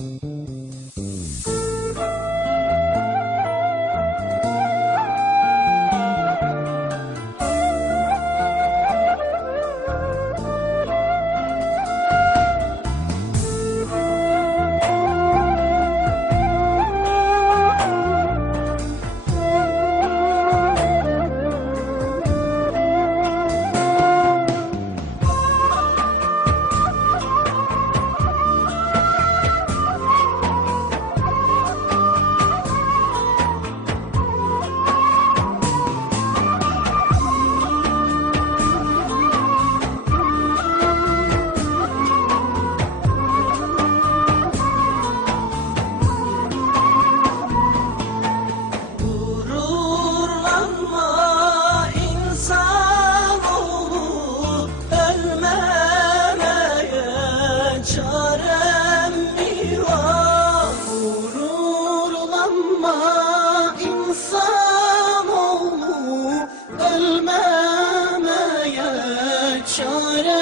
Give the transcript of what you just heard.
Gururlanma çarem